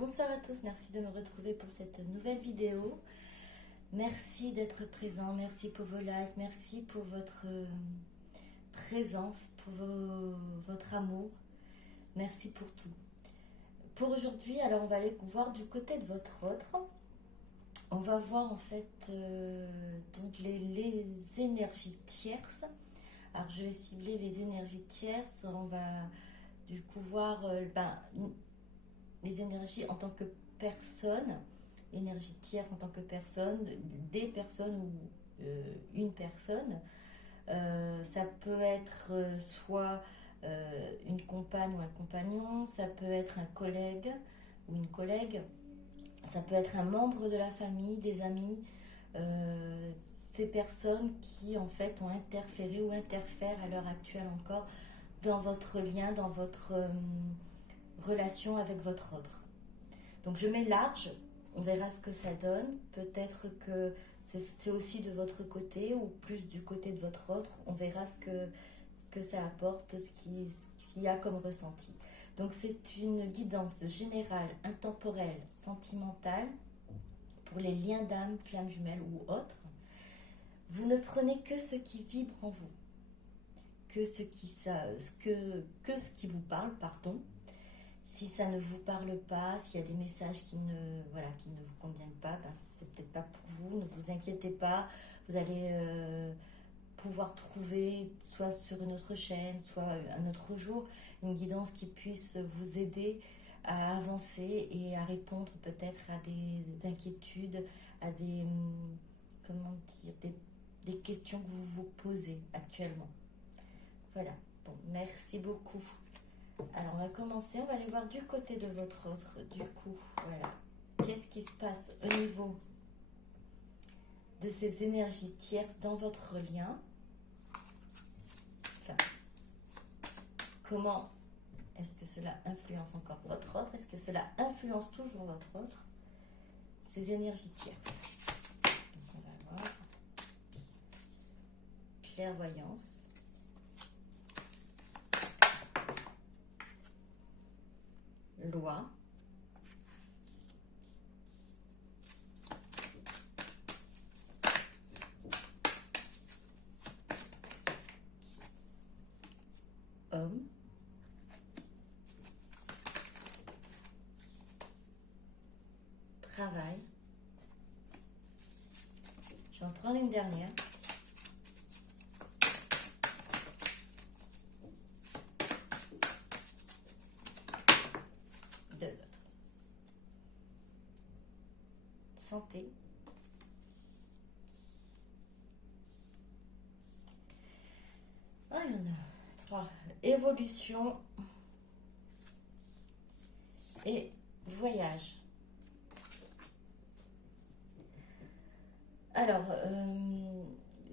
Bonsoir à tous, merci de me retrouver pour cette nouvelle vidéo. Merci d'être présent, merci pour vos likes, merci pour votre présence, pour votre amour. Merci pour tout. Pour aujourd'hui, alors on va aller voir du côté de votre autre. On va voir en fait donc les énergies tierces. Alors je vais cibler les énergies tierces, on va du coup voir les énergies en tant que personne, énergie tierce en tant que personne, des personnes ou une personne. Ça peut être soit une compagne ou un compagnon, ça peut être un collègue ou une collègue, ça peut être un membre de la famille, des amis, ces personnes qui en fait ont interféré ou interfèrent à l'heure actuelle encore dans votre lien, dans votre relation avec votre autre. Donc je mets large, on verra ce que ça donne. Peut-être que c'est aussi de votre côté ou plus du côté de votre autre. On verra ce que ça apporte, ce qu'il y a comme ressenti. Donc c'est une guidance générale, intemporelle, sentimentale pour les liens d'âme, flammes jumelles ou autres. Vous ne prenez que ce qui vibre en vous, que ce qui vous parle, pardon. Si ça ne vous parle pas, s'il y a des messages qui ne vous conviennent pas, c'est peut-être pas pour vous, ne vous inquiétez pas, vous allez pouvoir trouver, soit sur une autre chaîne, soit un autre jour, une guidance qui puisse vous aider à avancer et à répondre peut-être à des inquiétudes, à des questions que vous vous posez actuellement. Voilà, bon, merci beaucoup. Alors on va commencer, on va aller voir du côté de votre autre, du coup, voilà. Qu'est-ce qui se passe au niveau de ces énergies tierces dans votre lien? Enfin, comment est-ce que cela influence encore votre autre? Est-ce que cela influence toujours votre autre? Ces énergies tierces. Donc on va voir. Clairvoyance. Loi. Homme. Travail. Je vais en prendre une dernière. Deux autres. Santé. Ah, il y en a trois. Évolution et voyage. Alors,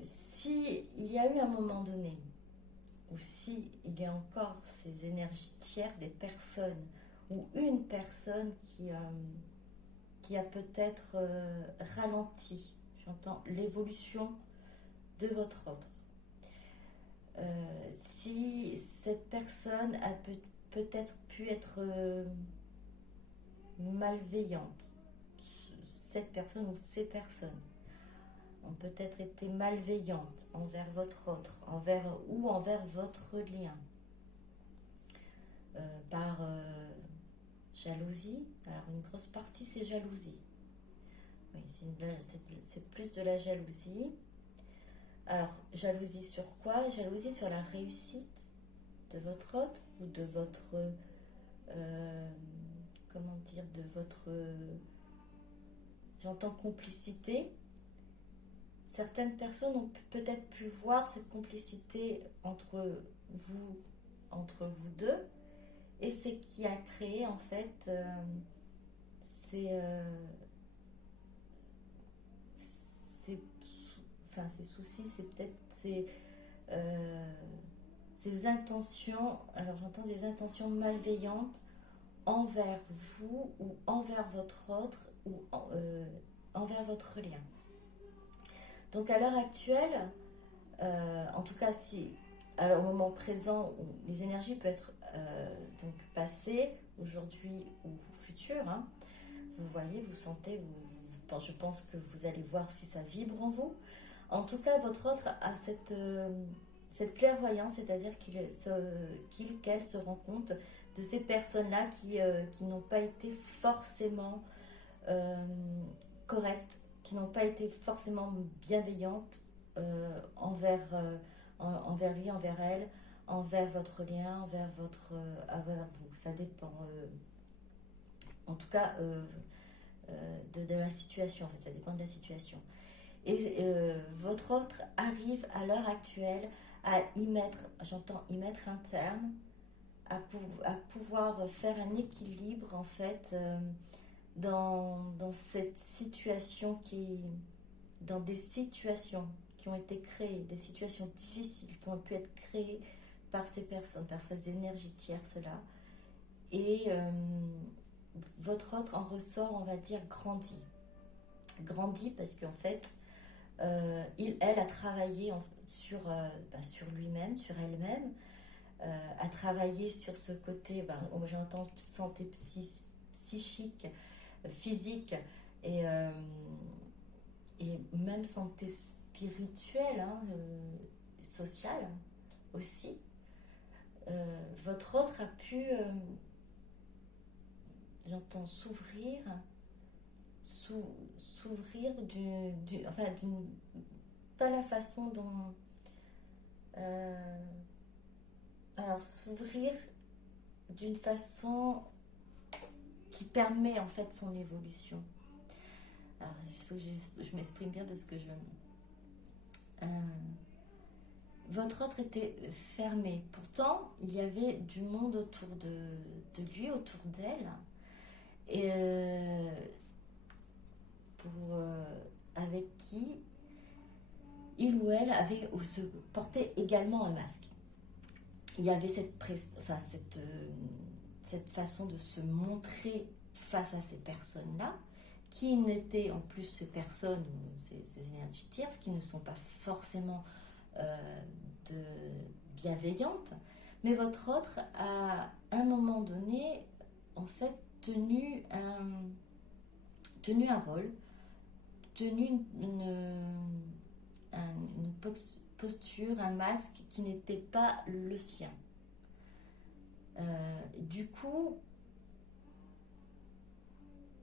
si il y a eu un moment donné, ou si il y a encore ces énergies tierces, des personnes, ou une personne qui a peut-être ralenti, j'entends l'évolution de votre autre. Si cette personne a peut-être pu être malveillante, cette personne ou ces personnes ont peut-être été malveillantes envers votre autre, envers votre lien, par jalousie. Alors une grosse partie c'est jalousie. Oui, c'est plus de la jalousie. Alors, jalousie sur quoi? Jalousie sur la réussite de votre autre ou de votre... de votre... j'entends complicité. Certaines personnes ont peut-être pu voir cette complicité entre vous deux. Et c'est qui a créé, en fait, ces soucis, c'est peut-être ces intentions, alors j'entends des intentions malveillantes envers vous ou envers votre autre ou envers votre lien. Donc à l'heure actuelle, en tout cas si, alors au moment présent, les énergies peuvent être donc passées aujourd'hui ou futur, hein. Vous voyez, vous sentez, je pense que vous allez voir si ça vibre en vous. En tout cas, votre autre a cette clairvoyance, c'est-à-dire qu'elle se rend compte de ces personnes-là qui n'ont pas été forcément correctes, qui n'ont pas été forcément bienveillantes envers lui, envers elle, envers votre lien, envers vous. Ça dépend. En tout cas, de la situation. En fait, ça dépend de la situation. Et votre autre arrive à l'heure actuelle à y mettre un terme, à pouvoir faire un équilibre en fait dans cette situation dans des situations qui ont été créées, des situations difficiles qui ont pu être créées par ces personnes, par ces énergies tierces-là. Et votre autre en ressort, on va dire, grandit. Grandit parce qu'en fait, elle a travaillé sur lui-même, sur elle-même, a travaillé sur ce côté, j'entends santé psychique, physique et même santé spirituelle, hein, sociale aussi. Votre autre a pu, j'entends s'ouvrir pas la façon dont alors s'ouvrir d'une façon qui permet en fait son évolution. Alors il faut que je m'exprime bien parce que votre autre était fermé, pourtant il y avait du monde autour de lui, autour d'elle, et avec qui il ou elle avait ou se portait également un masque. Il y avait cette façon de se montrer face à ces personnes-là, qui n'étaient en plus ces personnes, ces énergies tierces, qui ne sont pas forcément bienveillantes, mais votre autre, à un moment donné, en fait, tenu un rôle, tenu une posture, un masque qui n'était pas le sien. Du coup,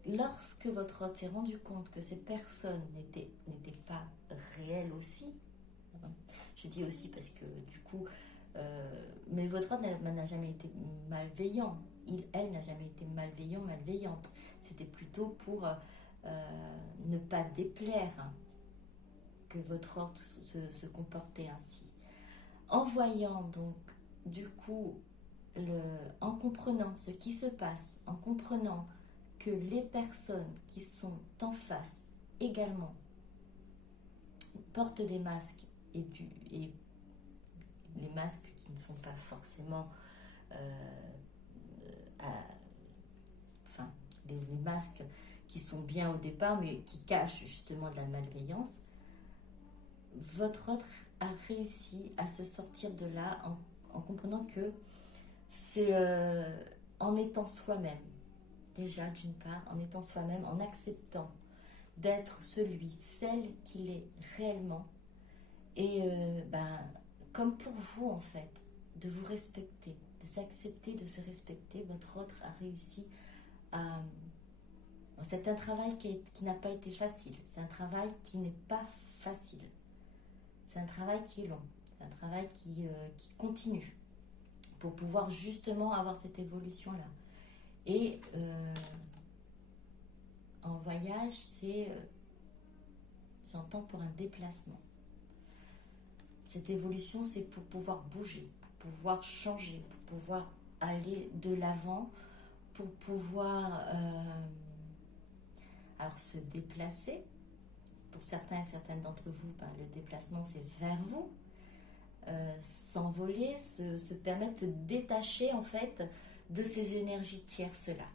lorsque votre hôte s'est rendu compte que ces personnes n'étaient pas réelles aussi, je dis aussi parce que du coup, mais votre hôte n'a jamais été malveillant, elle n'a jamais été malveillante, c'était plutôt pour ne pas déplaire que votre hôte se comportait ainsi. En voyant donc du coup, en comprenant ce qui se passe, en comprenant que les personnes qui sont en face également portent des masques et les masques qui ne sont pas forcément les masques qui sont bien au départ mais qui cachent justement de la malveillance, votre autre a réussi à se sortir de là en comprenant que c'est en étant soi-même, déjà d'une part, en étant soi-même, en acceptant d'être celle qu'il est réellement, et comme pour vous en fait, de vous respecter, de s'accepter, de se respecter, votre autre a réussi à... C'est un travail qui n'a pas été facile, c'est un travail qui n'est pas facile, c'est un travail qui est long, c'est un travail qui continue pour pouvoir justement avoir cette évolution-là. Et en voyage, c'est, j'entends, pour un déplacement. Cette évolution, c'est pour pouvoir bouger, pour pouvoir changer, pour pouvoir aller de l'avant, pour pouvoir alors se déplacer. Pour certains et certaines d'entre vous, le déplacement, c'est vers vous. S'envoler, se permettre de se détacher en fait de ces énergies tierces-là.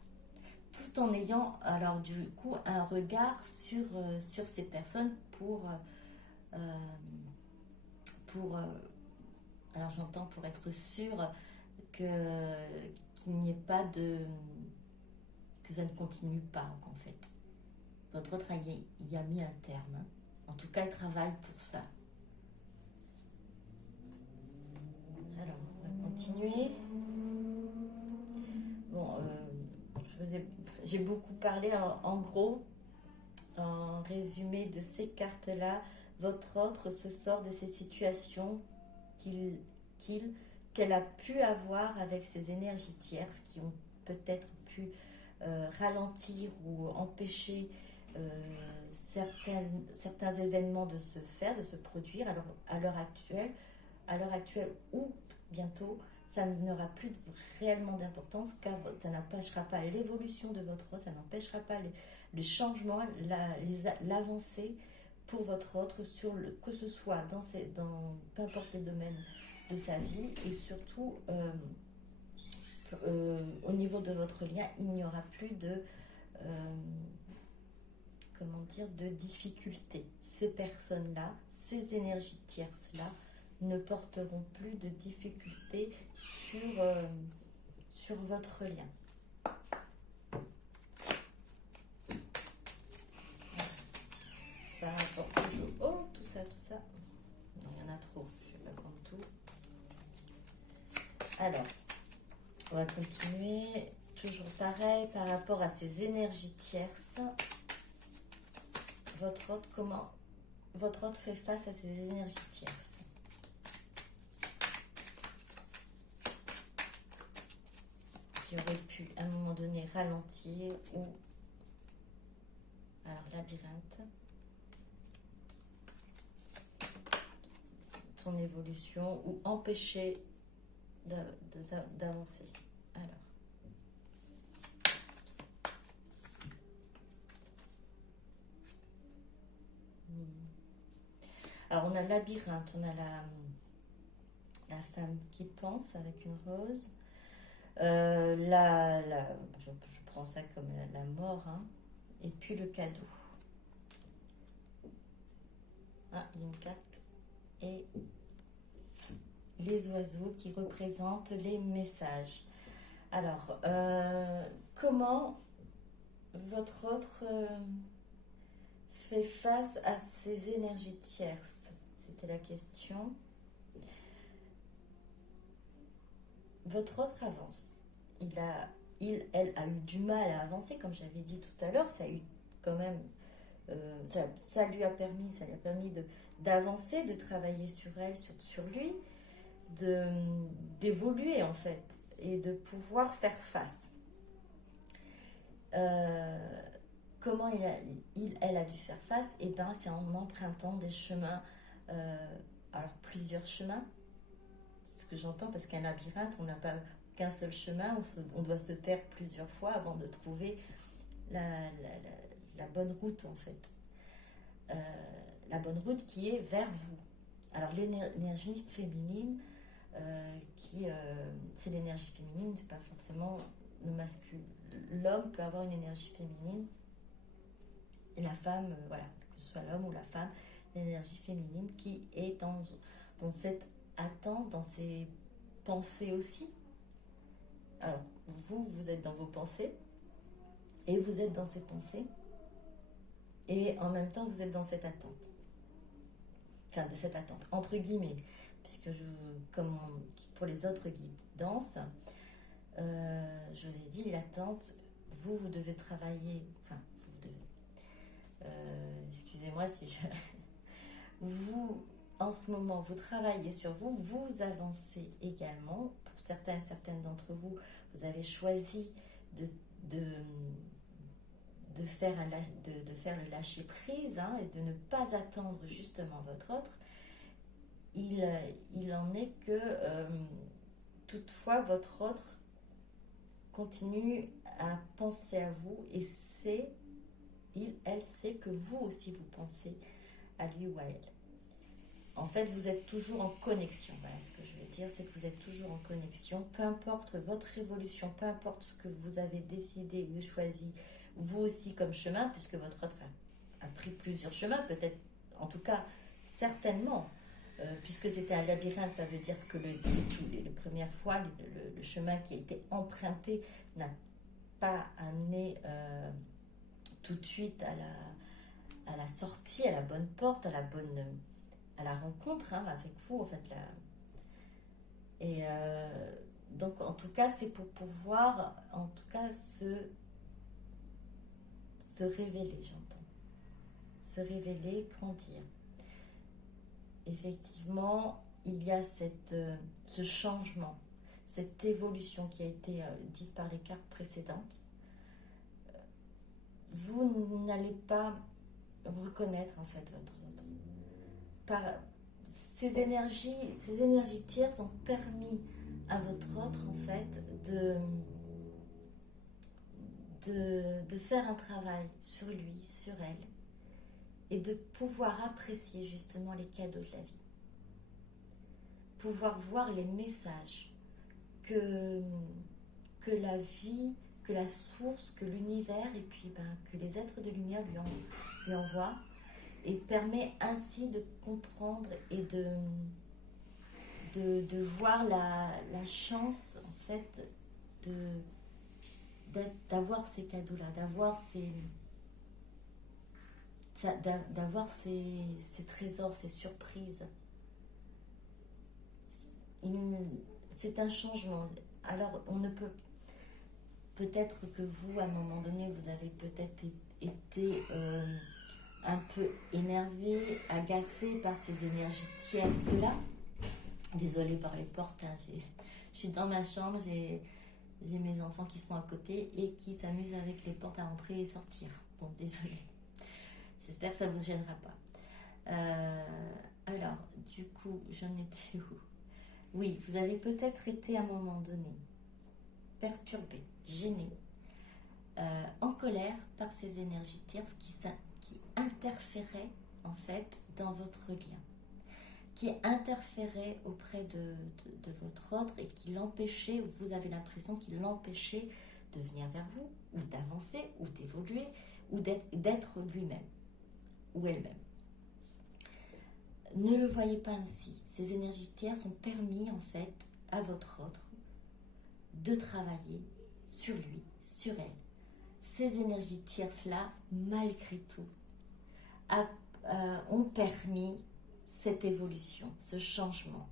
Tout en ayant alors du coup un regard sur ces personnes alors j'entends pour être sûr qu'il n'y ait pas que ça ne continue pas en fait. Votre autre y a mis un terme. Hein. En tout cas, il travaille pour ça. Alors, on va continuer. Bon, j'ai beaucoup parlé en gros, en résumé de ces cartes-là. Votre autre se sort de ces situations qu'elle a pu avoir avec ces énergies tierces qui ont peut-être pu ralentir ou empêcher certains événements de se faire, de se produire. Alors, à l'heure actuelle ou bientôt, ça n'aura plus réellement d'importance car ça n'empêchera pas l'évolution de votre autre, ça n'empêchera pas le changement, l'avancée pour votre autre, que ce soit dans peu importe les domaines de sa vie et surtout au niveau de votre lien, il n'y aura plus de de difficultés. Ces personnes-là, ces énergies tierces-là ne porteront plus de difficultés sur votre lien. Par rapport toujours... Oh, tout ça. Non, il y en a trop. Je ne vais pas prendre tout. Alors, on va continuer. Toujours pareil, par rapport à ces énergies tierces, votre autre fait face à ces énergies tierces. Qui aurait pu à un moment donné ralentir ou alors labyrinthe, son évolution ou empêcher d'avancer. Alors on a le labyrinthe, on a la femme qui pense avec une rose. Je prends ça comme la mort, hein. Et puis le cadeau. Ah, il y a une carte. Et les oiseaux qui représentent les messages. Alors, comment votre autre fait face à ces énergies tierces? C'était la question. Votre autre avance. Elle a eu du mal à avancer, comme j'avais dit tout à l'heure. Ça a eu quand même, ça lui a permis d'avancer, de travailler sur elle, sur lui, d'évoluer en fait et de pouvoir faire face. Comment elle a dû faire face? Et bien, c'est en empruntant des chemins, alors plusieurs chemins. C'est ce que j'entends, parce qu'un labyrinthe, on n'a pas qu'un seul chemin, on doit se perdre plusieurs fois avant de trouver la bonne route en fait. La bonne route qui est vers vous. Alors l'énergie féminine, c'est l'énergie féminine, c'est pas forcément le masculin. L'homme peut avoir une énergie féminine et la femme, voilà, que ce soit l'homme ou la femme, l'énergie féminine qui est dans cette attente, dans ses pensées aussi. Alors, vous êtes dans vos pensées et vous êtes dans ces pensées et en même temps vous êtes dans cette attente. Enfin, de cette attente, entre guillemets, puisque comme pour les autres guidances, je vous ai dit, l'attente, vous devez travailler, enfin, vous devez, excusez-moi si je... Vous, en ce moment, vous travaillez sur vous, vous avancez également. Pour certains et certaines d'entre vous, vous avez choisi de faire le lâcher prise, hein, et de ne pas attendre justement votre autre. Il en est que toutefois votre autre continue à penser à vous et elle sait que vous aussi vous pensez à lui ou à elle. En fait, vous êtes toujours en connexion. Voilà ce que je veux dire, c'est que vous êtes toujours en connexion. Peu importe votre évolution, peu importe ce que vous avez décidé ou choisi, vous aussi comme chemin, puisque votre autre a pris plusieurs chemins, peut-être, en tout cas, certainement, puisque c'était un labyrinthe, ça veut dire que les premières fois, le chemin qui a été emprunté n'a pas amené tout de suite à la sortie, à la bonne porte, à la rencontre, hein, avec vous, en fait. Et donc, en tout cas, c'est pour pouvoir, en tout cas, se révéler, j'entends. Se révéler, grandir. Effectivement, il y a ce changement, cette évolution qui a été dite par les cartes précédentes. Vous n'allez pas reconnaître en fait votre autre. Par ces énergies tierces ont permis à votre autre en fait de faire un travail sur lui, sur elle, et de pouvoir apprécier justement les cadeaux de la vie. Pouvoir voir les messages que la vie, que la source, que l'univers et puis que les êtres de lumière lui envoient, et permet ainsi de comprendre et de voir la chance en fait d'avoir ces cadeaux-là, d'avoir ces trésors, ces surprises. C'est un changement. Alors, on ne peut... Peut-être que vous, à un moment donné, vous avez peut-être été un peu énervé, agacé par ces énergies tierces-là. Désolée par les portes, hein. Je suis dans ma chambre, j'ai mes enfants qui sont à côté et qui s'amusent avec les portes à entrer et sortir. Bon, désolée. J'espère que ça ne vous gênera pas. Alors, du coup, j'en étais où? Oui, vous avez peut-être été à un moment donné perturbé, gêné, en colère par ces énergies tierces qui interféraient en fait dans votre lien, qui interféraient auprès de votre autre et qui l'empêchaient, vous avez l'impression qu'il l'empêchait de venir vers vous, ou d'avancer, ou d'évoluer, ou d'être lui-même, ou elle-même. Ne le voyez pas ainsi. Ces énergies tierces ont permis en fait à votre autre de travailler sur lui, sur elle. Ces énergies tierces-là, malgré tout, ont permis cette évolution, ce changement.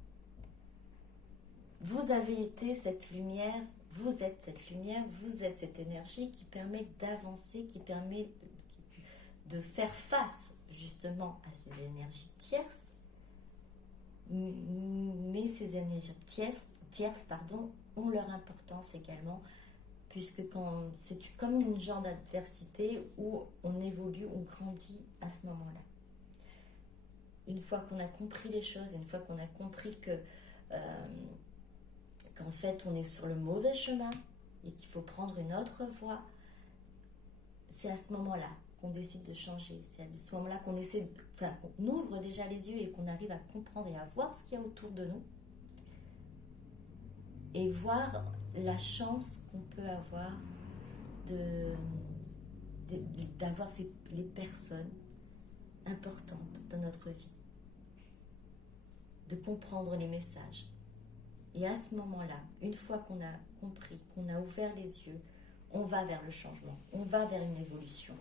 Vous avez été cette lumière, vous êtes cette lumière, vous êtes cette énergie qui permet d'avancer, qui permet de faire face justement à ces énergies tierces. Mais ces énergies tierces ont leur importance également, puisque c'est comme une genre d'adversité où on évolue, on grandit à ce moment-là. Une fois qu'on a compris les choses, une fois qu'on a compris qu'en fait on est sur le mauvais chemin et qu'il faut prendre une autre voie, c'est à ce moment-là qu'on décide de changer. C'est à ce moment-là qu'on qu'on ouvre déjà les yeux et qu'on arrive à comprendre et à voir ce qu'il y a autour de nous et voir la chance qu'on peut avoir d'avoir les personnes importantes dans notre vie, de comprendre les messages. Et à ce moment-là, une fois qu'on a compris, qu'on a ouvert les yeux, on va vers le changement, on va vers une évolution.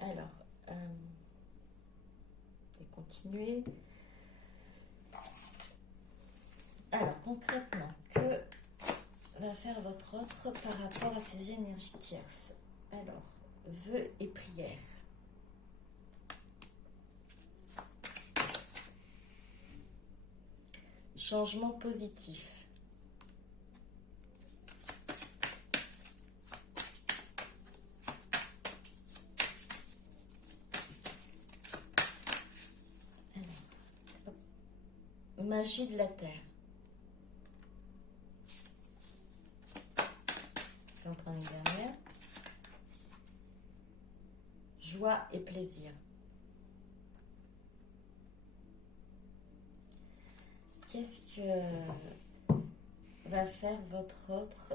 Alors, je vais continuer. Alors, concrètement, que va faire votre autre par rapport à ces énergies tierces? Alors, vœux et prières. Changement positif. Alors, magie de la terre. Je vais en prendre une dernière. Joie et plaisir. Qu'est-ce que va faire votre autre?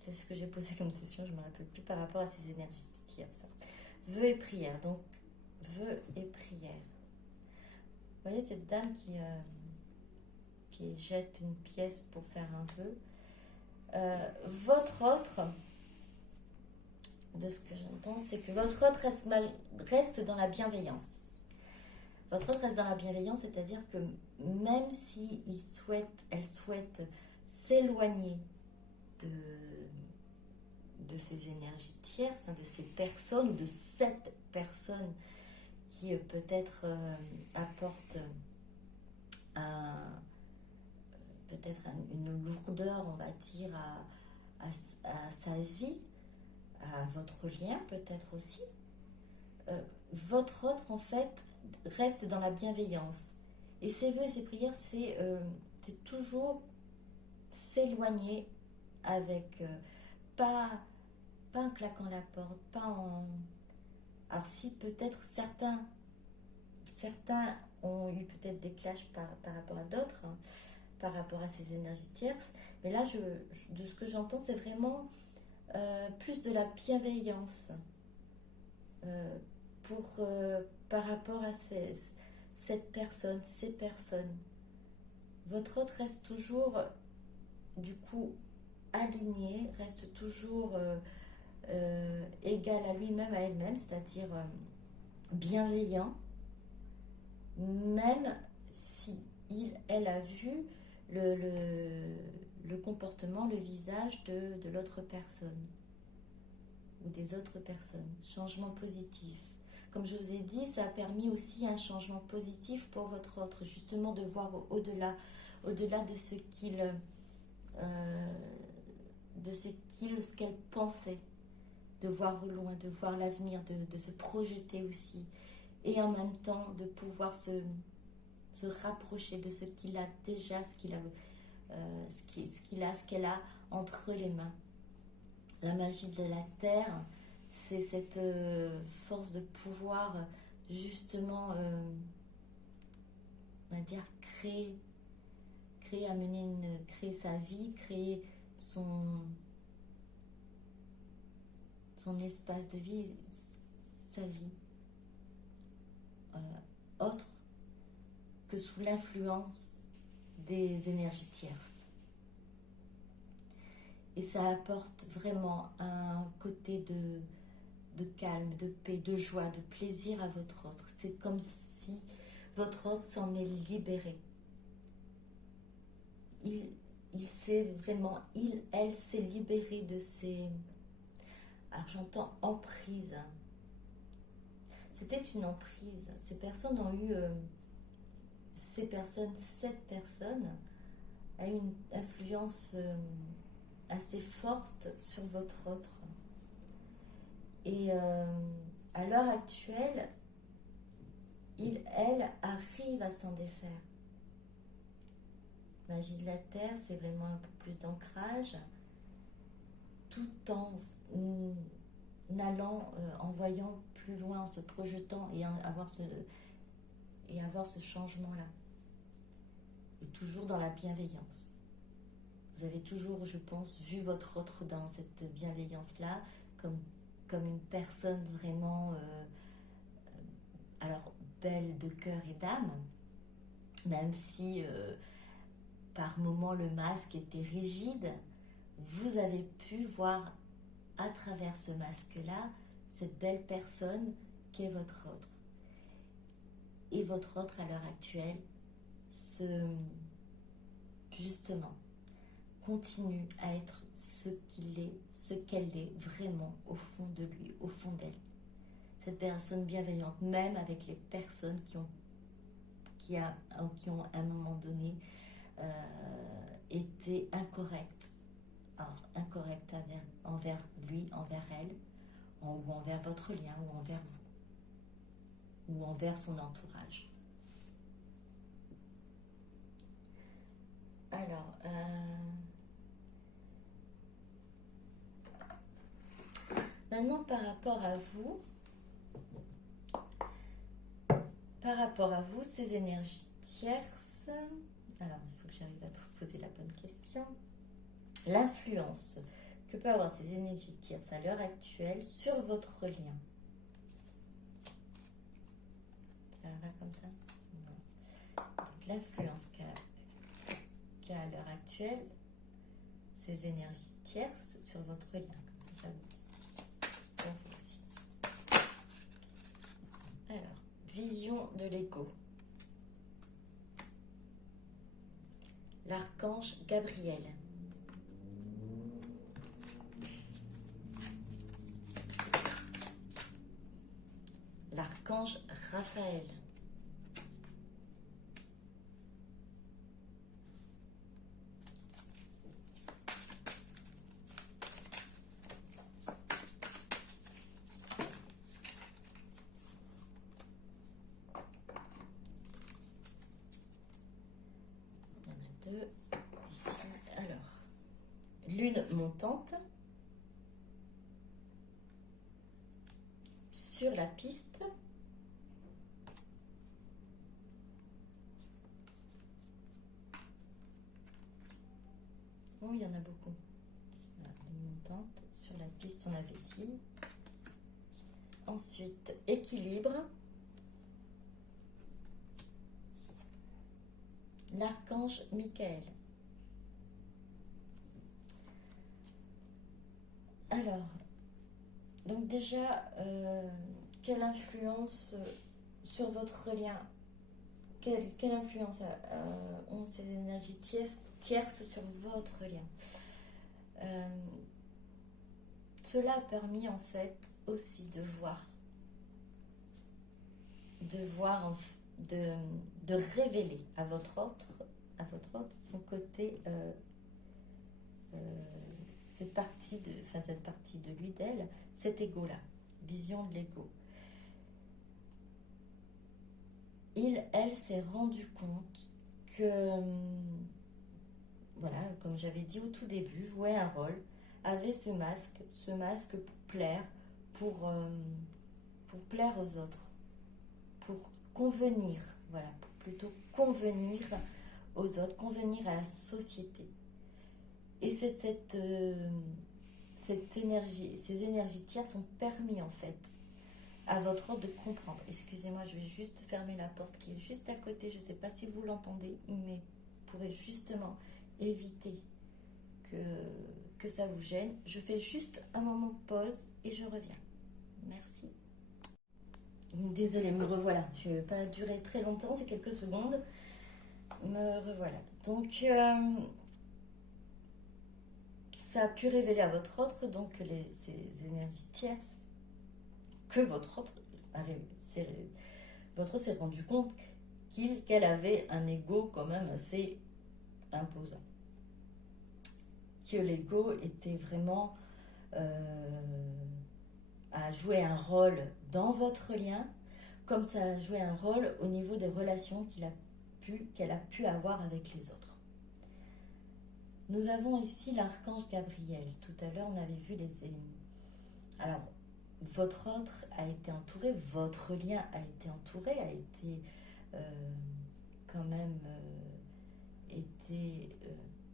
C'est ce que j'ai posé comme question, je ne me rappelle plus par rapport à ces énergies tierces. vœux et prières. Donc, vœux et prières. Vous voyez cette dame qui jette une pièce pour faire un vœu. Votre autre, de ce que j'entends, c'est que votre autre reste dans la bienveillance. Votre autre reste dans la bienveillance, c'est-à-dire que même si elle souhaite s'éloigner de ces énergies tierces, de ces personnes, ou de cette personne qui peut-être apporte peut-être une lourdeur, on va dire, à sa vie, à votre lien peut-être aussi. Votre autre, en fait, reste dans la bienveillance. Et ses vœux et ses prières, c'est toujours s'éloigner avec, pas en claquant la porte, pas en... Alors si peut-être certains ont eu peut-être des clashs par rapport à d'autres, hein, par rapport à ces énergies tierces, mais là, de ce que j'entends, c'est vraiment plus de la bienveillance par rapport à cette personne, ces personnes. Votre autre reste toujours, du coup, aligné, reste toujours égal à lui-même, à elle-même, c'est-à-dire bienveillant, même si elle a vu le comportement, le visage de l'autre personne ou des autres personnes. Changement positif. Comme je vous ai dit, ça a permis aussi un changement positif pour votre autre, justement de voir au-delà de ce qu'elle pensait, de voir au loin, de voir l'avenir, de se projeter aussi, et en même temps de pouvoir se rapprocher de ce qu'il a déjà, ce qu'elle a entre les mains. La magie de la terre, c'est cette force de pouvoir justement, on va dire, créer sa vie, créer son espace de vie, sa vie, autre que sous l'influence des énergies tierces. Et ça apporte vraiment un côté de calme, de paix, de joie, de plaisir à votre autre. C'est comme si votre autre s'en est libéré. Elle s'est libérée de ces... Alors j'entends emprise. C'était une emprise. Cette personne a eu une influence assez forte sur votre autre. Et à l'heure actuelle, elle arrive à s'en défaire. Magie de la terre, c'est vraiment un peu plus d'ancrage, tout en allant, en voyant plus loin, en se projetant et avoir ce changement-là. Et toujours dans la bienveillance. Vous avez toujours, je pense, vu votre autre dans cette bienveillance-là, comme une personne vraiment alors belle de cœur et d'âme, même si par moments le masque était rigide, vous avez pu voir à travers ce masque-là cette belle personne qu'est votre autre. Et votre autre à l'heure actuelle justement continue à être ce qu'elle est vraiment au fond de lui, au fond d'elle. Cette personne bienveillante, même avec les personnes qui ont à un moment donné été incorrectes. Alors, incorrectes envers lui, envers elle, ou envers votre lien, ou envers vous, ou envers son entourage. Alors, maintenant par rapport à vous, ces énergies tierces, alors il faut que j'arrive à te poser la bonne question. L'influence que peut avoir ces énergies tierces à l'heure actuelle sur votre lien. va comme ça. Voilà. Donc l'influence qu'a à l'heure actuelle ces énergies tierces sur votre lien. Comme ça pour vous aussi. Alors, vision de l'ego. L'archange Gabriel. L'archange Raphaël. Il y en a deux ici. Alors, lune montante sur la piste. Oh, il y en a beaucoup. Voilà, lune montante sur la piste, on avait dit. Ensuite, équilibre. L'archange Michael. Alors, donc déjà, quelle influence sur votre lien, quelle influence ont ces énergies tierces sur votre lien? Cela a permis en fait aussi de révéler à votre autre son côté, cette partie de lui, d'elle, cet ego-là, vision de l'ego. Elle s'est rendu compte que, voilà, comme j'avais dit au tout début, jouait un rôle, avait ce masque pour plaire, pour plaire aux autres, pour convenir, voilà, pour plutôt convenir aux autres, convenir à la société. Et cette énergie, ces énergies tierces ont permis en fait à votre autre de comprendre. Excusez-moi, je vais juste fermer la porte qui est juste à côté. Je ne sais pas si vous l'entendez, mais pourrez justement éviter que ça vous gêne. Je fais juste un moment de pause et je reviens. Merci. Désolée, me revoilà. Je ne vais pas durer très longtemps, c'est quelques secondes. Me revoilà. Donc, ça a pu révéler à votre autre donc ces énergies tierces que votre autre s'est rendu compte qu'elle avait un ego quand même assez imposant. Que l'ego était vraiment a joué un rôle dans votre lien, comme ça a joué un rôle au niveau des relations qu'elle a pu avoir avec les autres. Nous avons ici l'archange Gabriel. Tout à l'heure, on avait vu alors, votre autre a été entouré, votre lien a été entouré, a été quand même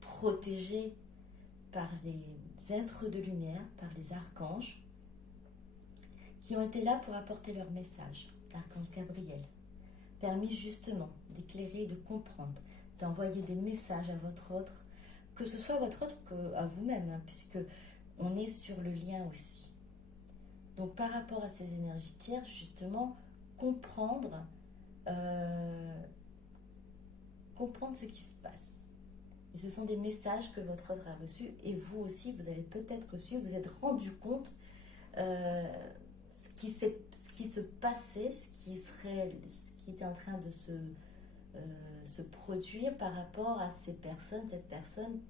protégé par les êtres de lumière, par les archanges, qui ont été là pour apporter leur message. L'archange Gabriel, permis justement d'éclairer, de comprendre, d'envoyer des messages à votre autre, que ce soit à votre autre qu'à vous-même, hein, puisque on est sur le lien aussi. Donc par rapport à ces énergies tierces, justement, comprendre ce qui se passe. Et ce sont des messages que votre autre a reçus, et vous aussi, vous avez peut-être reçu, vous êtes rendu compte ce qui se passait, ce qui était en train de se produire par rapport à cette personne,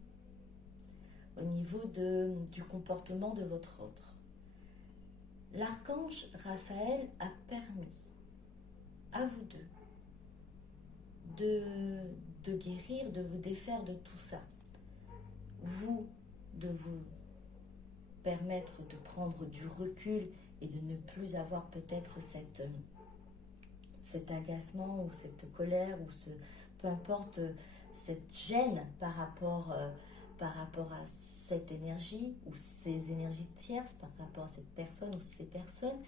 au niveau du comportement de votre autre. L'archange Raphaël a permis à vous deux de guérir, de vous défaire de tout ça. Vous, de vous permettre de prendre du recul et de ne plus avoir peut-être cet agacement ou cette colère ou peu importe, cette gêne par rapport à cette énergie ou ces énergies tierces, par rapport à cette personne ou ces personnes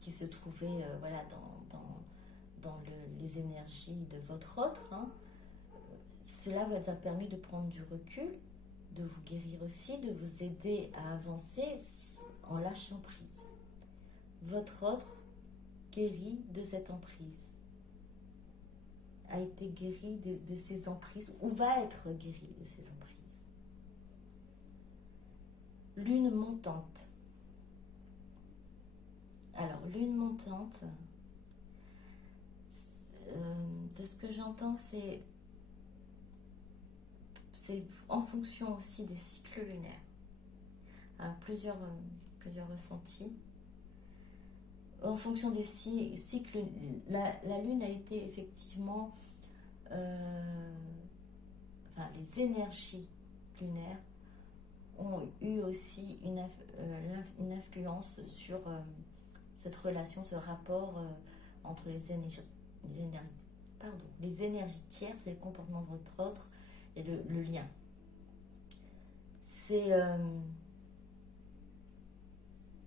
qui se trouvait voilà, les énergies de votre autre. Hein. Cela vous a permis de prendre du recul, de vous guérir aussi, de vous aider à avancer en lâchant prise. Votre autre guéri de cette emprise, a été guéri de ses emprises, ou va être guéri de ses emprises. Lune montante. Alors, lune montante, de ce que j'entends, c'est en fonction aussi des cycles lunaires. Alors, plusieurs ressentis. En fonction des cycles, la lune a été effectivement, les énergies lunaires ont eu aussi une influence sur cette relation, ce rapport entre les énergies tierces et le comportement de votre autre et le lien.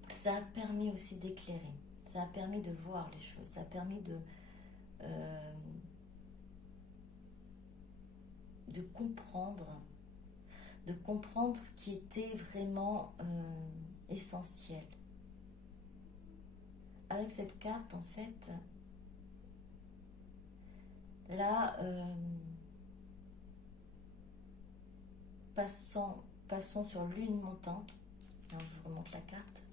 Ça a permis aussi d'éclairer, ça a permis de voir les choses, ça a permis de comprendre ce qui était vraiment essentiel. Avec cette carte, en fait, là, passons sur lune montante. Alors, je vous remonte la carte.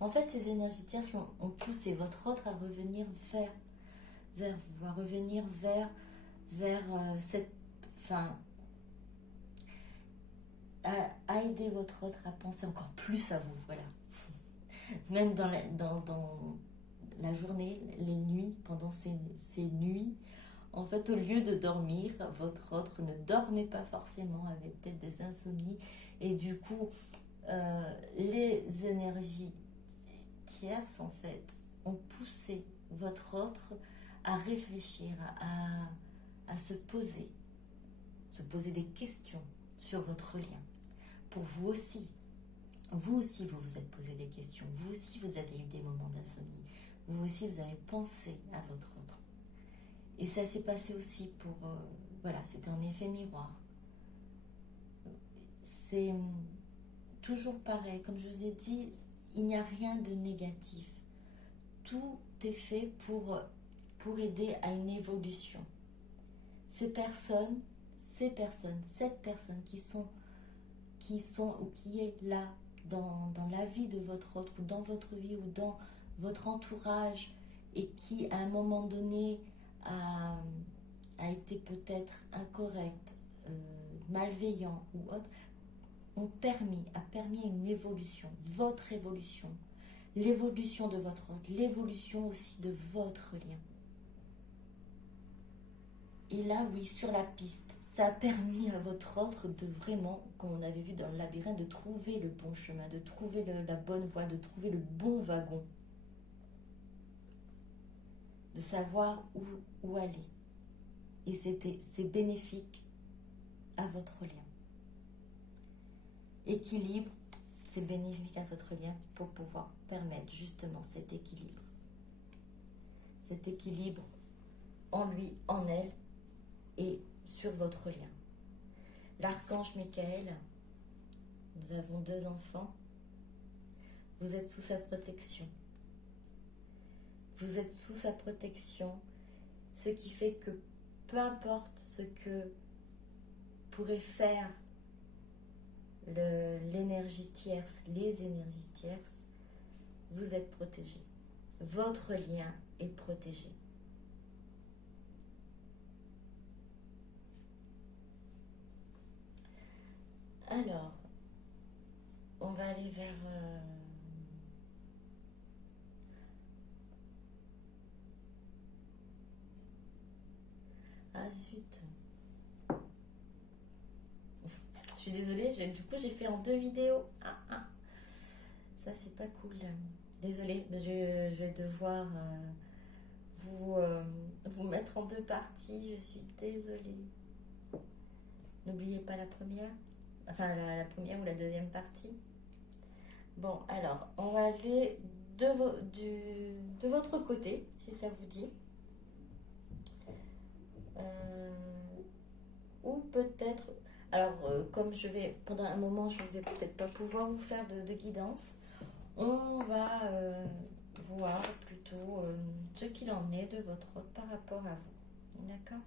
En fait, ces énergies tierces ont poussé votre autre à revenir vers vous, à revenir vers cette... à aider votre autre à penser encore plus à vous, voilà. Même dans la journée, les nuits, pendant ces nuits, en fait, au lieu de dormir, votre autre ne dormait pas forcément, avait peut-être des insomnies, et du coup, les énergies tierces, en fait, ont poussé votre autre à réfléchir, à se poser des questions sur votre lien. Pour vous aussi, vous vous êtes posé des questions, vous aussi vous avez eu des moments d'insomnie, vous aussi vous avez pensé à votre autre. Et ça s'est passé aussi pour, c'était un effet miroir. C'est toujours pareil, comme je vous ai dit, il n'y a rien de négatif. Tout est fait pour aider à une évolution. Cette personne qui est là dans la vie de votre autre, ou dans votre vie, ou dans votre entourage, et qui à un moment donné a été peut-être incorrect, malveillant ou autre, a permis une évolution, votre évolution, l'évolution de votre autre, l'évolution aussi de votre lien. Et là, oui, sur la piste, ça a permis à votre autre de vraiment, comme on avait vu dans le labyrinthe, de trouver le bon chemin, de trouver la bonne voie, de trouver le bon wagon, de savoir où aller. Et c'est bénéfique à votre lien. Équilibre, c'est bénéfique à votre lien pour pouvoir permettre justement cet équilibre. Cet équilibre en lui, en elle, et sur votre lien. L'archange Michael, nous avons 2 enfants, vous êtes sous sa protection. Vous êtes sous sa protection, ce qui fait que peu importe ce que pourrait faire l'énergie tierce, les énergies tierces, vous êtes protégé. Votre lien est protégé. Alors, on va aller vers... Ah zut. Je suis désolée, du coup j'ai fait en 2 vidéos. Ça c'est pas cool. Désolée, je vais devoir vous mettre en 2 parties. Je suis désolée. N'oubliez pas la première. Enfin la première ou la deuxième partie. Bon, alors, on va aller de votre côté, si ça vous dit. Ou peut-être, alors comme je vais, pendant un moment, je ne vais peut-être pas pouvoir vous faire de guidance, on va voir plutôt ce qu'il en est de votre hôte par rapport à vous. D'accord?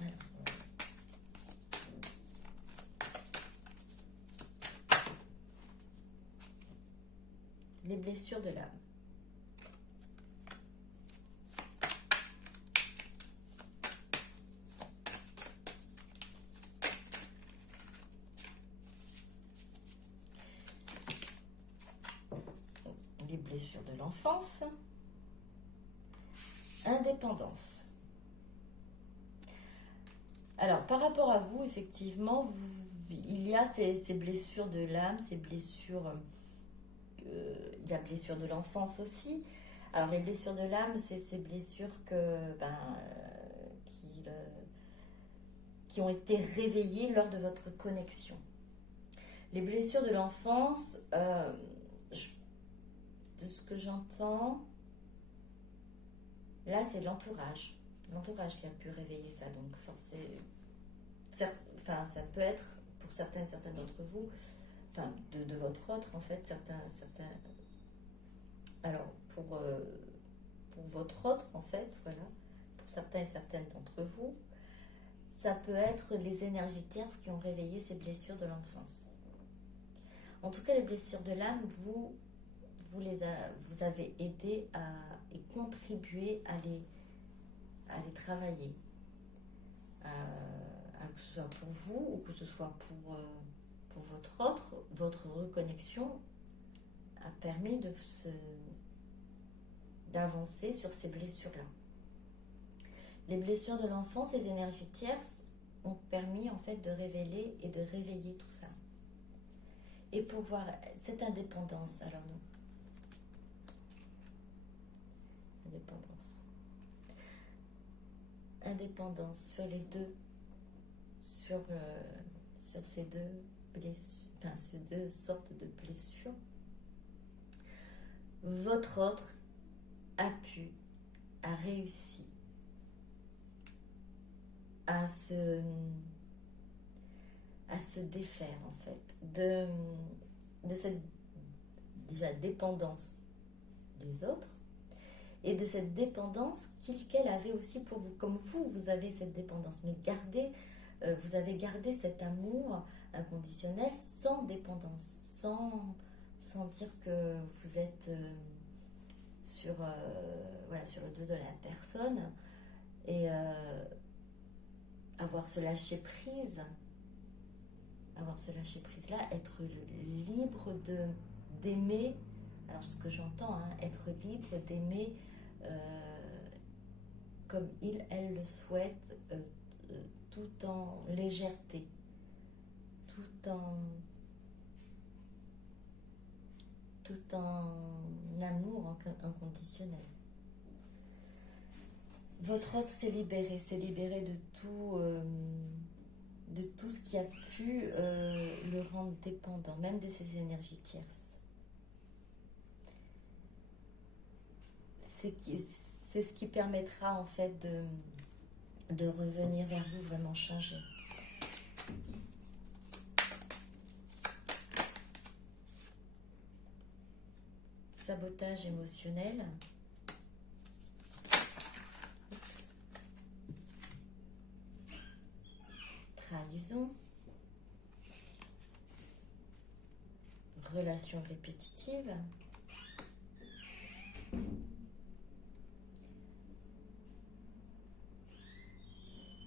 Alors, les blessures de l'âme. Les blessures de l'enfance. Indépendance. Alors, par rapport à vous, effectivement, il y a ces blessures de l'âme, ces blessures, il y a blessures de l'enfance aussi. Alors, les blessures de l'âme, c'est ces blessures qui ont été réveillées lors de votre connexion. Les blessures de l'enfance, de ce que j'entends, là, c'est l'entourage. L'entourage qui a pu réveiller ça. Donc, forcément, ça peut être, pour certains et certaines d'entre vous, de votre autre, en fait, certains. Alors, pour votre autre, en fait, voilà, pour certains et certaines d'entre vous, ça peut être les énergies tierces qui ont réveillé ces blessures de l'enfance. En tout cas, les blessures de l'âme, vous avez aidé et contribué à les travailler. Que ce soit pour vous ou que ce soit pour votre autre, votre reconnexion a permis d'avancer sur ces blessures-là. Les blessures de l'enfance, les énergies tierces ont permis en fait de révéler et de réveiller tout ça. Et pour voir cette indépendance, alors nous, indépendance sur les deux, sur ces deux blessures, ces deux sortes de blessures, votre autre a réussi à se défaire en fait de cette déjà dépendance des autres et de cette dépendance qu'elle avait aussi pour vous. Comme vous avez cette dépendance, mais vous avez gardé cet amour inconditionnel sans dépendance, sans dire que vous êtes sur le dos de la personne et avoir ce lâcher prise là, être libre d'aimer. Alors ce que j'entends, être libre d'aimer comme elle le souhaite, tout en légèreté, tout en amour inconditionnel. Votre autre s'est libéré de tout ce qui a pu le rendre dépendant, même de ses énergies tierces. C'est ce qui permettra en fait de revenir vers vous vraiment changé. Sabotage émotionnel. Trahison. Relation répétitive.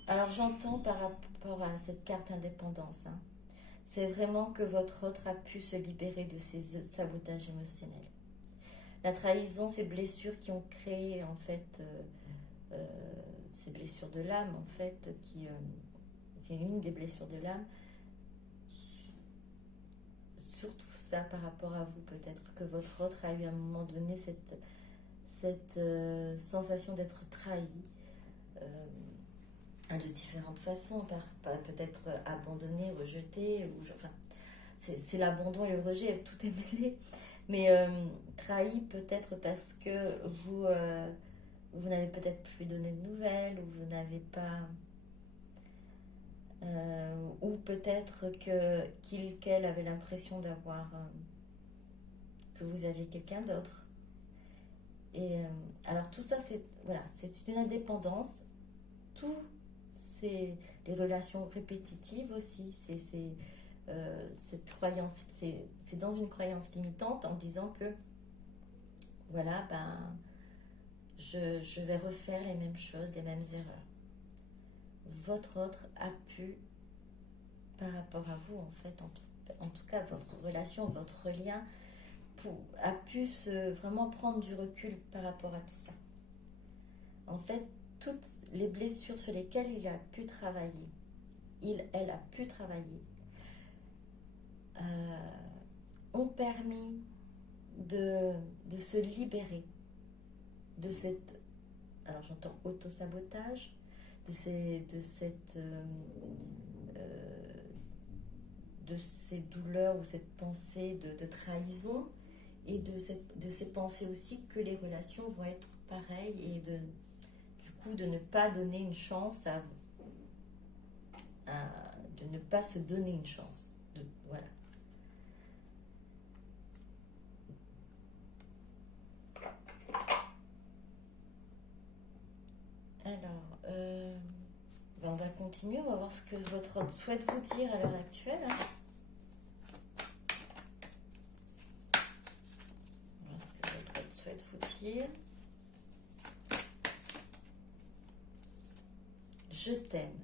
Alors j'entends par rapport à cette carte indépendance, c'est vraiment que votre autre a pu se libérer de ces sabotages émotionnels. La trahison, ces blessures qui ont créé en fait, ces blessures de l'âme en fait, c'est une des blessures de l'âme. Surtout ça par rapport à vous, peut-être que votre autre a eu à un moment donné cette sensation d'être trahi de différentes façons, peut-être abandonné, rejeté, c'est l'abandon et le rejet, tout est mêlé. Mais trahi peut-être parce que vous n'avez peut-être plus donné de nouvelles, ou vous n'avez pas... ou peut-être qu'elle avait l'impression d'avoir... que vous aviez quelqu'un d'autre. Et alors tout ça, c'est voilà, c'est une indépendance. Tout, c'est les relations répétitives aussi. Cette croyance, c'est dans une croyance limitante en disant que voilà, ben, je vais refaire les mêmes choses, les mêmes erreurs. Votre autre a pu, par rapport à vous, en fait, en tout cas, votre relation, votre lien, a pu vraiment prendre du recul par rapport à tout ça. En fait, toutes les blessures sur lesquelles il a pu travailler, elle a pu travailler, ont permis de se libérer de cette, alors j'entends autosabotage, de ces douleurs ou cette pensée de trahison, et de ces pensées aussi que les relations vont être pareilles, et du coup de ne pas donner une chance de ne pas se donner une chance. Voilà. Alors, ben on va continuer, on va voir ce que votre autre souhaite vous dire à l'heure actuelle. On va voir ce que votre autre souhaite vous dire. Je t'aime.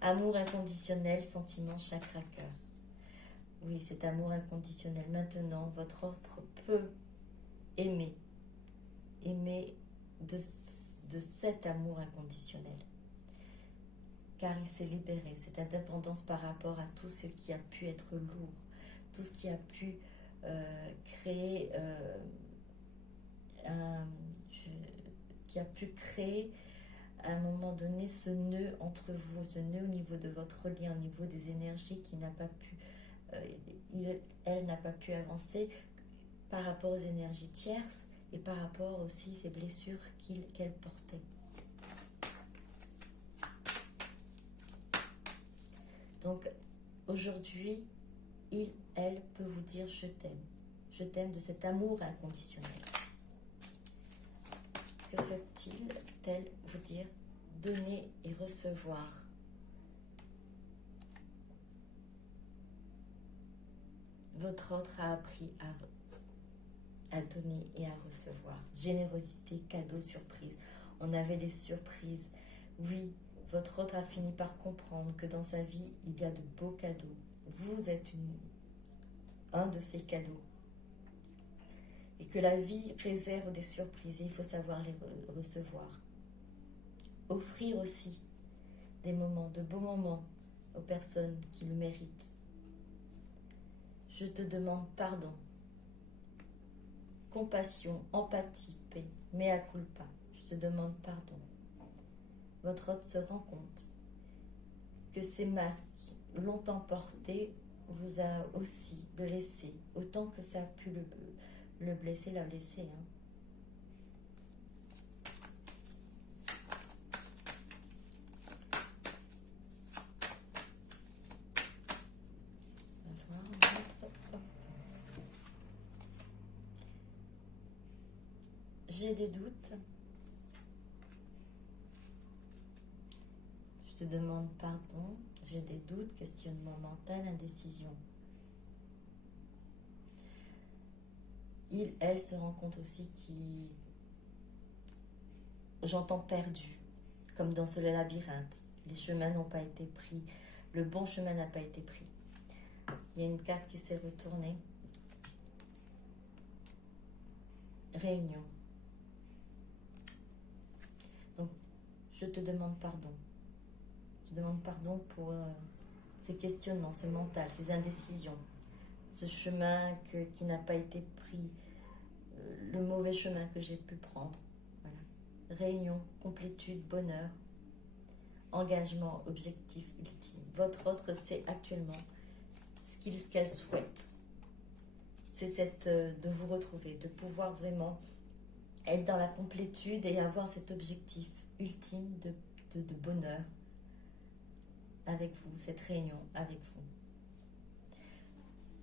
Amour inconditionnel, sentiment, chakra, cœur. Oui, cet amour inconditionnel. Maintenant, votre autre peut aimer de cet amour inconditionnel. Car il s'est libéré, cette indépendance par rapport à tout ce qui a pu être lourd, tout ce qui a pu créer qui a pu créer à un moment donné ce nœud entre vous, ce nœud au niveau de votre lien, au niveau des énergies qui n'a pas pu, elle n'a pas pu avancer par rapport aux énergies tierces, et par rapport aussi ces blessures qu'elle portait. Donc aujourd'hui, elle peut vous dire je t'aime de cet amour inconditionnel. Que souhaite-t-elle vous dire? Donner et recevoir. Votre autre a appris à donner et à recevoir. Générosité, cadeau, surprise. On avait les surprises. Oui, votre autre a fini par comprendre que dans sa vie, il y a de beaux cadeaux. Vous êtes un de ces cadeaux. Et que la vie réserve des surprises et il faut savoir les recevoir. Offrir aussi des moments, de beaux moments aux personnes qui le méritent. Je te demande pardon. Compassion, empathie, paix, mea culpa. Je te demande pardon. Votre hôte se rend compte que ces masques longtemps portés vous a aussi blessé, autant que ça a pu le blesser, la blesser. Hein. J'ai des doutes. Je te demande pardon. J'ai des doutes, questionnement mental, indécision. Elle se rend compte aussi j'entends perdu, comme dans ce labyrinthe. Les chemins n'ont pas été pris. Le bon chemin n'a pas été pris. Il y a une carte qui s'est retournée. Réunion. Donc, je te demande pardon. Je demande pardon pour ces questionnements, ce mental, ces indécisions, ce chemin qui n'a pas été pris, le mauvais chemin que j'ai pu prendre. Voilà. Réunion, complétude, bonheur, engagement, objectif ultime. Votre autre sait actuellement ce qu'elle souhaite. C'est de vous retrouver, de pouvoir vraiment être dans la complétude et avoir cet objectif ultime de bonheur avec vous, cette réunion avec vous.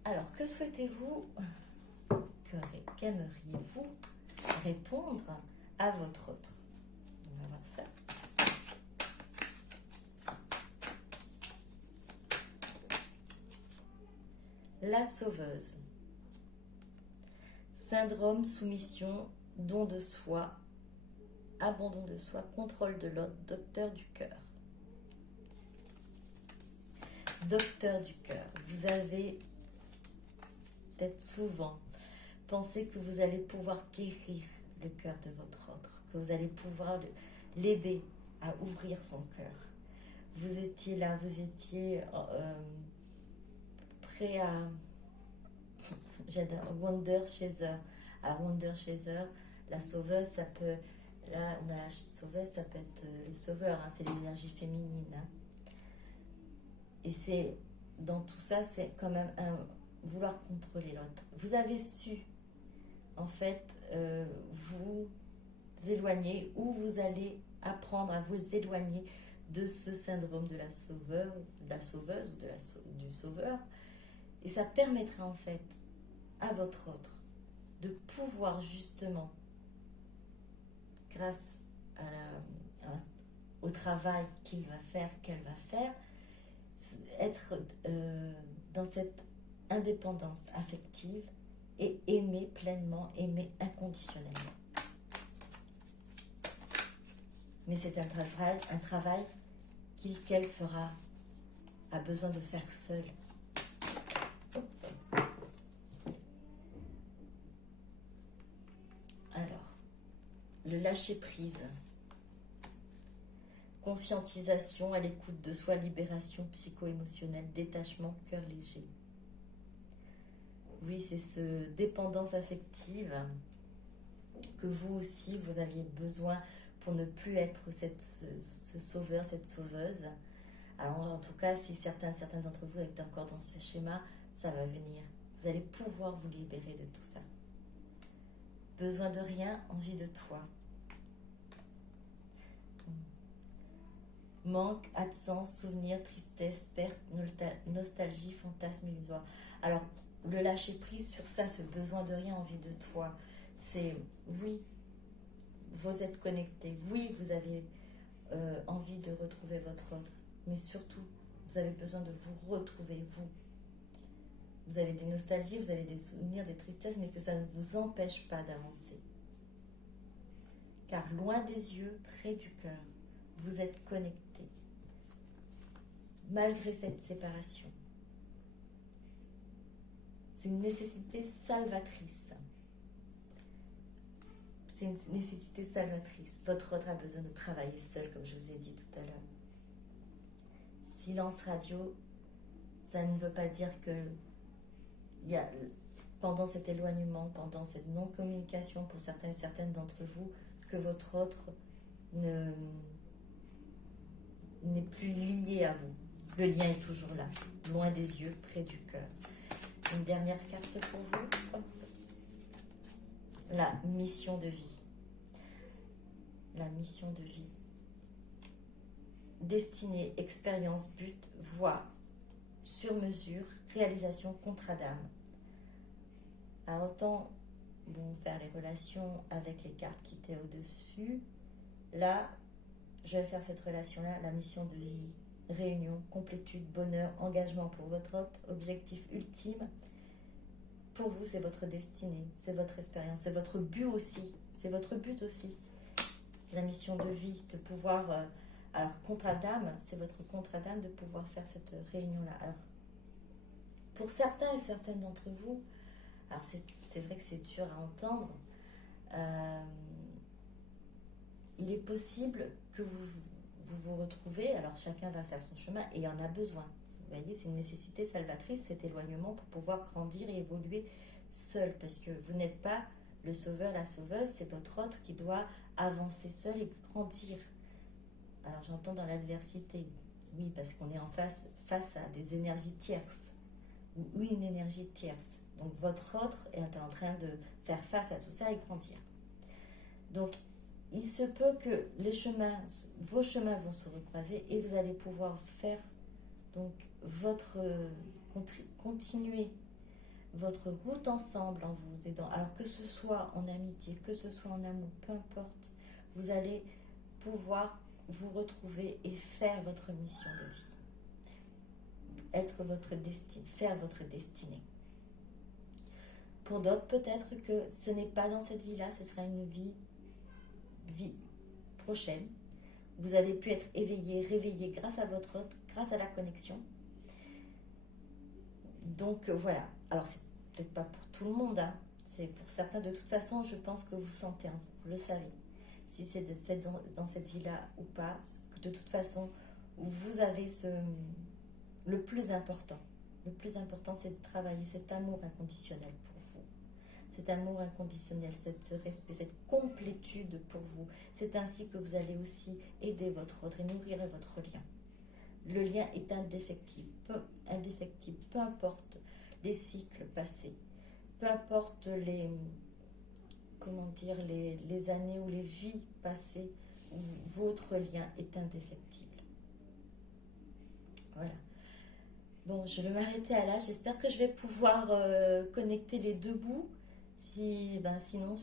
Alors, que souhaitez-vous, qu'aimeriez-vous répondre à votre autre? On va voir ça. La sauveuse. Syndrome, soumission, don de soi, abandon de soi, contrôle de l'autre, docteur du cœur. Docteur du cœur. Vous avez peut-être souvent pensé que vous allez pouvoir guérir le cœur de votre autre, que vous allez pouvoir l'aider à ouvrir son cœur. Vous étiez là, vous étiez prêt à... J'adore Wonder Chaser. Alors Wonder Chaser, la sauveuse, ça peut... Là, on a la sauveuse, ça peut être le sauveur, hein, c'est l'énergie féminine. Hein. Et c'est, dans tout ça, c'est quand même vouloir contrôler l'autre. Vous avez su, en fait, vous éloigner, ou vous allez apprendre à vous éloigner de ce syndrome de la sauveuse, ou du sauveur. Et ça permettra, en fait, à votre autre de pouvoir justement, grâce au travail qu'il va faire, qu'elle va faire, être dans cette indépendance affective et aimer pleinement, aimer inconditionnellement. Mais c'est un travail qu'elle fera, a besoin de faire seule. Alors, le lâcher-prise. Conscientisation, à l'écoute de soi, libération psycho-émotionnelle, détachement, cœur léger. Oui, c'est ce dépendance affective que vous aussi, vous aviez besoin pour ne plus être ce sauveur, cette sauveuse. Alors, en tout cas, si certains d'entre vous êtes encore dans ce schéma, ça va venir. Vous allez pouvoir vous libérer de tout ça. Besoin de rien, envie de toi. Manque, absence, souvenir, tristesse, perte, nostalgie, fantasme illusoire. Alors, le lâcher prise sur ça, ce besoin de rien, envie de toi, c'est oui, vous êtes connecté, oui, vous avez envie de retrouver votre autre, mais surtout, vous avez besoin de vous retrouver, vous. Vous avez des nostalgies, vous avez des souvenirs, des tristesses, mais que ça ne vous empêche pas d'avancer. Car loin des yeux, près du cœur, vous êtes connectés. Malgré cette séparation. C'est une nécessité salvatrice. C'est une nécessité salvatrice. Votre autre a besoin de travailler seul, comme je vous ai dit tout à l'heure. Silence radio, ça ne veut pas dire que pendant cet éloignement, pendant cette non-communication pour certains et certaines d'entre vous, que votre autre n'est plus lié à vous. Le lien est toujours là, loin des yeux, près du cœur. Une dernière carte pour vous. Hop. La mission de vie. La mission de vie. Destinée, expérience, but, voie, sur mesure, réalisation, contrat d'âme. Alors autant faire les relations avec les cartes qui étaient au-dessus. Là, je vais faire cette relation-là, la mission de vie, réunion, complétude, bonheur, engagement pour votre autre, objectif ultime. Pour vous, c'est votre destinée, c'est votre expérience, c'est votre but aussi. C'est votre but aussi. La mission de vie, de pouvoir... alors, contrat d'âme, c'est votre contrat d'âme de pouvoir faire cette réunion-là. Alors, pour certains et certaines d'entre vous, alors c'est vrai que c'est dur à entendre, il est possible que vous retrouvez, alors chacun va faire son chemin et en a besoin. Vous voyez, c'est une nécessité salvatrice, cet éloignement, pour pouvoir grandir et évoluer seul, parce que vous n'êtes pas le sauveur, la sauveuse, c'est votre autre qui doit avancer seul et grandir. Alors j'entends dans l'adversité, oui, parce qu'on est face à des énergies tierces, ou une énergie tierce. Donc votre autre est en train de faire face à tout ça et grandir. Donc il se peut que vos chemins vont se recroiser et vous allez pouvoir faire donc continuer votre route ensemble en vous aidant. Alors que ce soit en amitié, que ce soit en amour, peu importe, vous allez pouvoir vous retrouver et faire votre mission de vie. Faire votre destinée. Pour d'autres, peut-être que ce n'est pas dans cette vie-là, ce sera une vie prochaine. Vous avez pu être éveillé, réveillé grâce à votre autre, grâce à la connexion. Donc voilà. Alors c'est peut-être pas pour tout le monde, hein. C'est pour certains. De toute façon, je pense que vous sentez, hein, vous le savez. Si c'est dans cette vie-là ou pas, de toute façon, vous avez le plus important. Le plus important, c'est de travailler cet amour inconditionnel pour vous. Cet amour inconditionnel, ce respect, cette complétude pour vous. C'est ainsi que vous allez aussi aider votre autre et nourrir votre lien. Le lien est indéfectible, peu importe les cycles passés, peu importe les années ou les vies passées, votre lien est indéfectible. Voilà. Bon, je vais m'arrêter à là. J'espère que je vais pouvoir connecter les deux bouts. Sinon,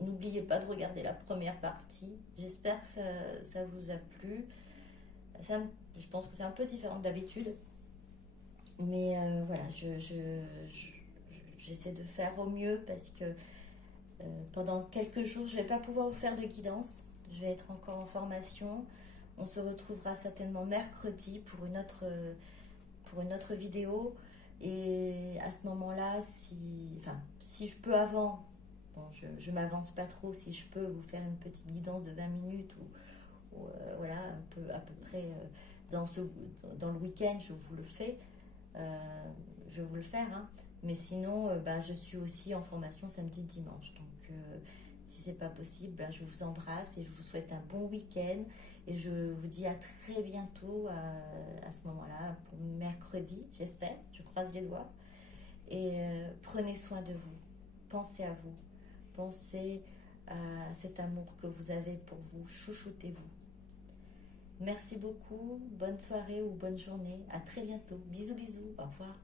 n'oubliez pas de regarder la première partie. J'espère que ça vous a plu. Je pense que c'est un peu différent d'habitude. Mais voilà, j'essaie de faire au mieux parce que pendant quelques jours, je ne vais pas pouvoir vous faire de guidance. Je vais être encore en formation. On se retrouvera certainement mercredi pour une autre vidéo. Et à ce moment-là, si je peux avant, bon, je m'avance pas trop, si je peux vous faire une petite guidance de 20 minutes ou voilà, à peu près dans le week-end, je vous le fais. Je vais vous le faire, hein. Mais sinon, je suis aussi en formation samedi, dimanche. Donc, si c'est pas possible, je vous embrasse et je vous souhaite un bon week-end. Et je vous dis à très bientôt à ce moment-là, pour mercredi, j'espère. Je croise les doigts. Et prenez soin de vous. Pensez à vous. Pensez à cet amour que vous avez pour vous. Chouchoutez-vous. Merci beaucoup. Bonne soirée ou bonne journée. À très bientôt. Bisous, bisous. Au revoir.